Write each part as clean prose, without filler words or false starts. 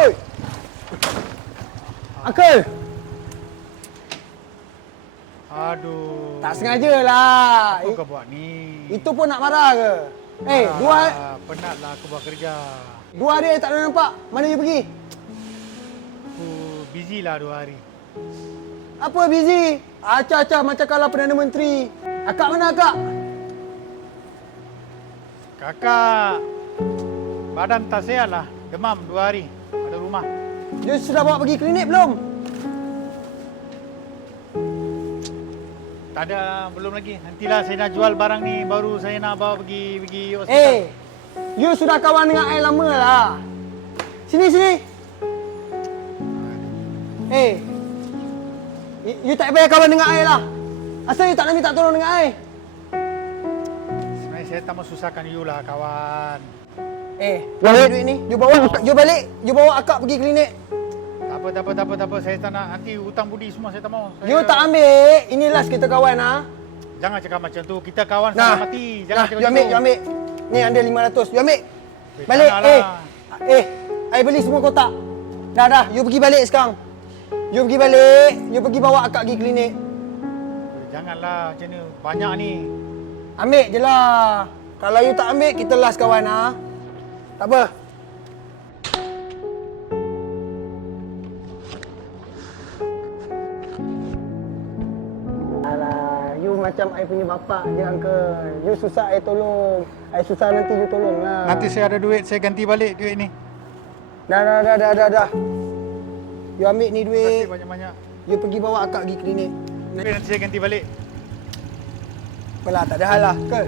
Oi. Uncle. Aduh. Tak sengaja lah. Apa kau buat ni? Itu pun nak marah ke? Penatlah aku buat kerja. 2 hari tak ada nampak. Mana you pergi? Aku busy lah 2 hari. Apa busy? Acah-acah macam kalah Perdana Menteri. Akak mana akak? Kakak badan tak sihat lah. Demam 2 hari. Ada rumah. You sudah bawa pergi klinik belum? Tak ada, belum lagi. Nantilah saya nak jual barang ni baru saya nak bawa pergi hospital. You sudah kawan dengan I lama lah. Sini. You tak payah kawan dengan I lah. Asal you tak nak minta tolong dengan I? Sebenarnya saya tak mau susahkan you lah, kawan. Balik duit ni. You bawa akak pergi klinik. Tak apa. Saya tak nak. Nanti hutang budi semua saya tak mau. You tak ambil. Ini last kita kawan ha. Jangan cakap macam tu. Kita kawan Nah. sampai mati. Jangan cakap You ambil. Ni ada 500. You ambil. Balik. I beli semua kotak. Dah. You pergi balik sekarang. You pergi balik. You pergi bawa akak pergi klinik. Janganlah macam ni. Banyak ni. Ambil je lah. Kalau you tak ambil, kita last kawan ha. Tak apa. Alah, you macam I punya bapak je uncle. You susah I tolong. I susah nanti you tolong lah. Nanti saya ada duit, saya ganti balik duit ni. Dah. You ambil ni Terima duit. kasih banyak-banyak. You pergi bawa akak pergi klinik. Nanti saya ganti balik. Apalah, tak ada hal lah. Ke?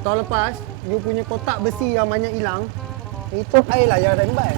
Tahun lepas, you punya kotak besi yang banyak hilang, itu I lah yang rembat.